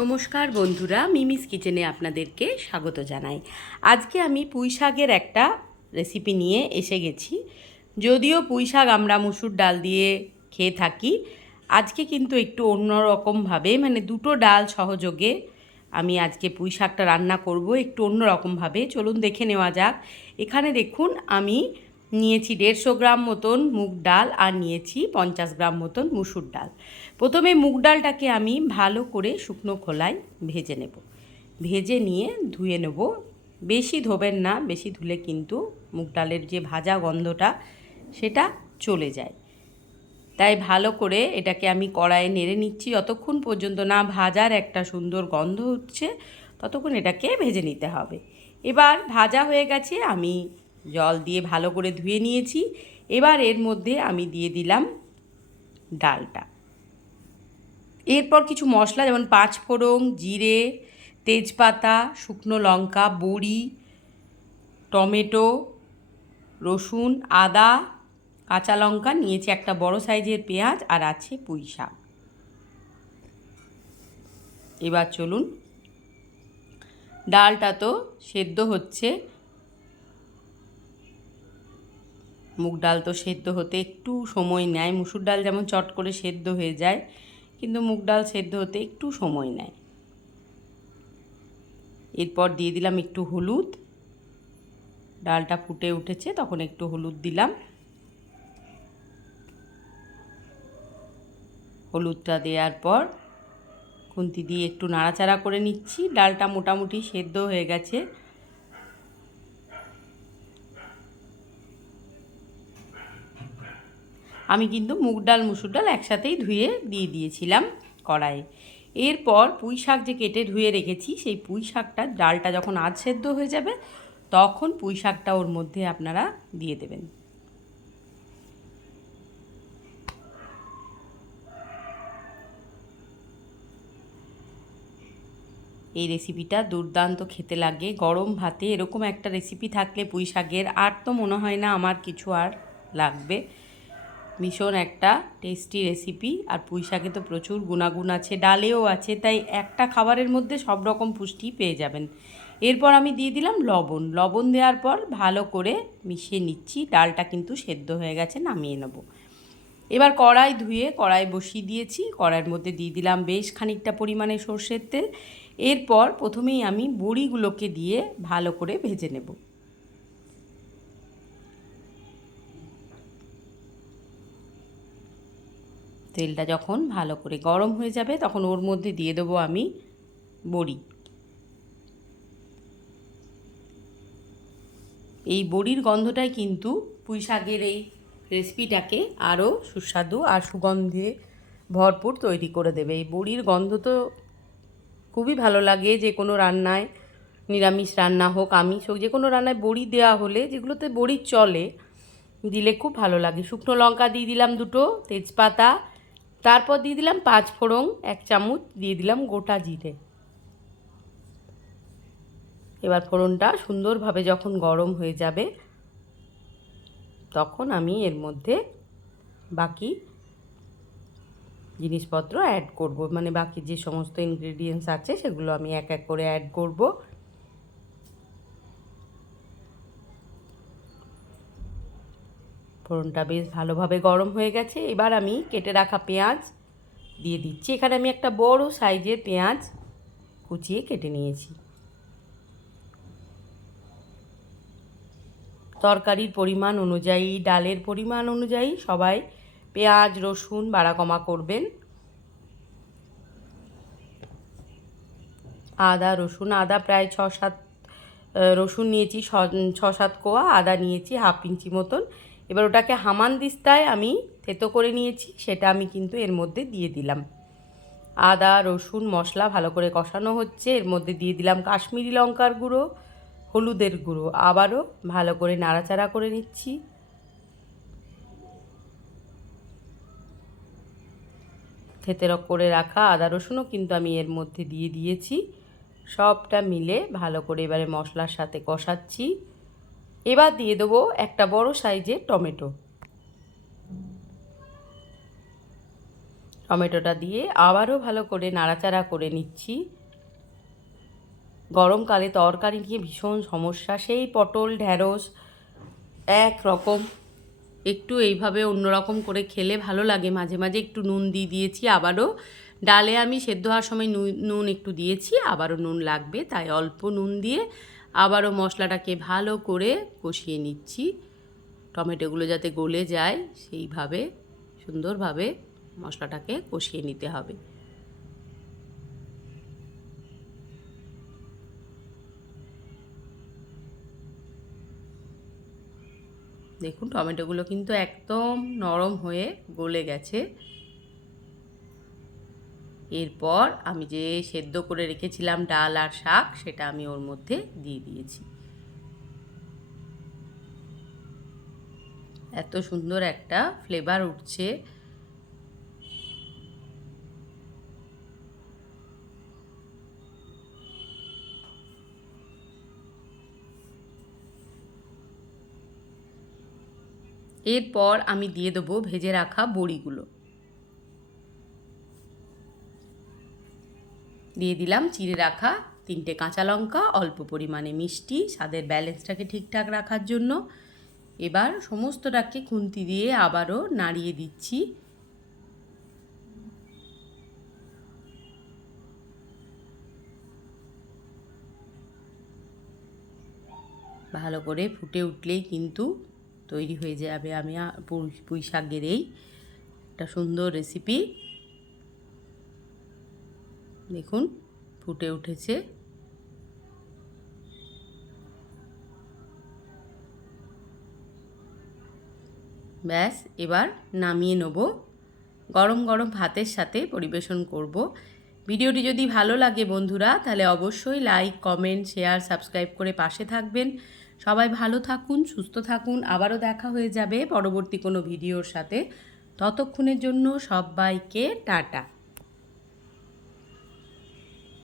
নমস্কার বন্ধুরা, মিমিস কিচেনে আপনাদেরকে স্বাগত জানাই। আজকে আমি পুঁই শাকের একটা রেসিপি নিয়ে এসে গেছি। যদিও পুঁই শাক আমরা মুসুর ডাল দিয়ে খেয়ে থাকি, আজকে কিন্তু একটু অন্যরকমভাবে মানে দুটো ডাল সহযোগে আমি আজকে পুঁই শাকটা রান্না করব একটু অন্যরকমভাবে। চলুন দেখে নেওয়া যাক। এখানে দেখুন, আমি নিয়েছি দেড়শো গ্রাম মতন মুগ ডাল আর নিয়েছি পঞ্চাশ গ্রাম মতন মুসুর ডাল। প্রথমে মুগ ডালটাকে আমি ভালো করে শুকনো খোলায় ভেজে নেব। ভেজে নিয়ে ধুয়ে নেব। বেশি ধোবেন না, বেশি ধুলে কিন্তু মুগ ডালের যে ভাজা গন্ধটা সেটা চলে যায়। তাই ভালো করে এটাকে আমি কড়াইয়ে নেড়ে নিচ্ছি। যতক্ষণ পর্যন্ত না ভাজার একটা সুন্দর গন্ধ হচ্ছে ততক্ষণ এটাকে ভেজে নিতে হবে। এবার ভাজা হয়ে গেছে, আমি জল দিয়ে ভালো করে ধুয়ে নিয়েছি। এবার এর মধ্যে আমি দিয়ে দিলাম ডালটা। এরপর কিছু মশলা, যেমন পাঁচ ফোড়ন জিরে, তেজপাতা, শুকনো লঙ্কা, বড়ি, টমেটো, রসুন, আদা, কাঁচা লঙ্কা, নিয়েছি একটা বড় সাইজের পেঁয়াজ আর আছে পুঁই শাক। এবার চলুন। ডালটা তো সেদ্ধ হচ্ছে। মুগ ডাল তো সেদ্ধ হতে একটু সময় নেয়। মুসুর ডাল যেমন চট করে সেদ্ধ হয়ে যায়, কিন্তু মুগ ডাল সেদ্ধ হতে একটু সময় নেয়। এরপর দিয়ে দিলাম একটু হলুদ। ডালটা ফুটে উঠেছে, তখন একটু হলুদ দিলাম। হলুদটা দেওয়ার পর খুন্তি দিয়ে একটু নাড়াচাড়া করে নিচ্ছি। ডালটা মোটামুটি সেদ্ধ হয়ে গেছে। আমি কিন্তু মুগ ডাল, মুসুর ডাল একসাথেই ধুয়ে দিয়ে দিয়েছিলাম কড়াইয়ে এরপর পুঁই শাক যে কেটে ধুয়ে রেখেছি, সেই পুঁই শাকটা ডালটা যখন আধ সেদ্ধ হয়ে যাবে, তখন পুঁই শাকটা ওর মধ্যে আপনারা দিয়ে দেবেন। এই রেসিপিটা দুর্দান্ত, খেতে লাগে। গরম ভাতে এরকম একটা রেসিপি থাকলে পুঁই শাকের আর তো মনে হয় না আমার কিছু আর লাগবে। ভীষণ একটা টেস্টি রেসিপি আর পুঁই শাকে তো প্রচুর গুণাগুণ আছে, ডালেও আছে, তাই একটা খাবারের মধ্যে সব রকম পুষ্টি পেয়ে যাবেন। এরপর আমি দিয়ে দিলাম লবণ। লবণ দেওয়ার পর ভালো করে মিশিয়ে নিচ্ছি, ডালটা কিন্তু সেদ্ধ হয়ে গেছে, নামিয়ে নেব। এবার কড়াই ধুয়ে কড়াই বসিয়ে দিয়েছি, কড়াইয়ের মধ্যে দিয়ে দিলাম বেশ খানিকটা পরিমাণে সর্ষের তেল। এরপর প্রথমেই আমি বড়িগুলোকে দিয়ে ভালো করে ভেজে নেব। তেলটা যখন ভালো করে গরম হয়ে যাবে, তখন ওর মধ্যে দিয়ে দেবো আমি বড়ি। এই বড়ির গন্ধটাই কিন্তু পুঁই শাকের এই রেসিপিটাকে আরও সুস্বাদু আর সুগন্ধে ভরপুর তৈরি করে দেবে। এই বড়ির গন্ধ তো খুবই ভালো লাগে, যে কোনো রান্নায়, নিরামিষ রান্না হোক, আমিষ হোক, যে কোনো রান্নায় বড়ি দেওয়া হলে, যেগুলোতে বড়ি চলে, দিলে খুব ভালো লাগে। শুকনো লঙ্কা দিয়ে দিলাম দুটো তেজপাতা তারপর দিয়ে দিলাম পাঁচ ফোড়ন, এক চামচ, দিয়ে দিলাম গোটা জিরে। এবার ফোড়নটা সুন্দরভাবে যখন গরম হয়ে যাবে, তখন আমি এর মধ্যে বাকি জিনিসপত্র অ্যাড করব। মানে বাকি যে সমস্ত ইনগ্রেডিয়েন্টস আছে, সেগুলো আমি এক এক করে অ্যাড করব। ফোড়নটা বেশ ভালোভাবে গরম হয়ে গেছে। এবার আমি কেটে রাখা পেঁয়াজ দিয়ে দিচ্ছি। এখানে আমি একটা বড় সাইজের পেঁয়াজ কুচিয়ে কেটে নিয়েছি। তরকারির পরিমাণ অনুযায়ী, ডালের পরিমাণ অনুযায়ী সবাই পেঁয়াজ, রসুন বাড়া কমা করবেন। আদা, রসুন, আদা প্রায় ছ সাত রসুন নিয়েছি ছ সাত কোয়া, আদা নিয়েছি হাফ ইঞ্চি মতন। এবার ওটাকে হামান দিস্তায় আমি থেতো করে নিয়েছি, সেটা আমি কিন্তু এর মধ্যে দিয়ে দিলাম। আদা, রসুন, মশলা ভালো করে কষানো হচ্ছে, এর মধ্যে দিয়ে দিলাম কাশ্মীরি লঙ্কার গুঁড়ো, হলুদের গুঁড়ো। আবারও ভালো করে নাড়াচাড়া করে নিচ্ছি। থেতে করে রাখা আদা, রসুনও কিন্তু আমি এর মধ্যে দিয়ে দিয়েছি। সবটা মিলে ভালো করে এবারে মশলার সাথে কষাচ্ছি। এবার দিয়ে দেবো একটা বড় সাইজের টমেটো। টমেটোটা দিয়ে আবারও ভালো করে নাড়াচাড়া করে নিচ্ছি। গরমকালে তরকারি নিয়ে ভীষণ সমস্যা। সেই পটল, ঢ্যাঁড়স, এক রকম। একটু এইভাবে অন্যরকম করে খেলে ভালো লাগে। মাঝে মাঝে একটু নুন দিয়ে দিয়েছি আবারও। ডালে আমি সেদ্ধ হওয়ার সময় নুন একটু দিয়েছি, আবারও নুন লাগবে, তাই অল্প নুন দিয়ে আবারও মশলাটাকে ভালো করে কষিয়ে নিচ্ছি। টমেটোগুলো যাতে গলে যায়, সেইভাবে, সুন্দরভাবে মশলাটাকে কষিয়ে নিতে হবে। দেখুন, টমেটোগুলো কিন্তু একদম নরম হয়ে গলে গেছে। এরপর আমি যে সেদ্ধ করে রেখেছিলাম ডাল আর শাক, সেটা আমি ওর মধ্যে দিয়ে দিয়েছি। এত সুন্দর একটা ফ্লেভার উঠছে। এরপর আমি দিয়ে দেবো ভেজে রাখা বড়িগুলো। দিয়ে দিলাম চিড়ে রাখা তিনটে কাঁচা লঙ্কা, অল্প পরিমাণে মিষ্টি, স্বাদের ব্যালেন্সটাকে ঠিকঠাক রাখার জন্য। এবার সমস্তটাকে খুন্তি দিয়ে আবারও নাড়িয়ে দিচ্ছি। ভালো করে ফুটে উঠলেই কিন্তু তৈরি হয়ে যাবে আমি পুঁই শাকের এই একটা সুন্দর রেসিপি দেখুন, ফুটে উঠেছে। ব্যাস, এবার নামিয়ে নেব। গরম গরম ভাতের সাথে পরিবেশন করব। ভিডিওটি যদি ভালো লাগে বন্ধুরা, তাহলে অবশ্যই লাইক কমেন্ট শেয়ার সাবস্ক্রাইব করে পাশে থাকবেন। সবাই ভালো থাকুন, সুস্থ থাকুন। আবারও দেখা হয়ে যাবে পরবর্তী কোনো ভিডিওর সাথে। ততক্ষণের জন্য সবাইকে টাটা।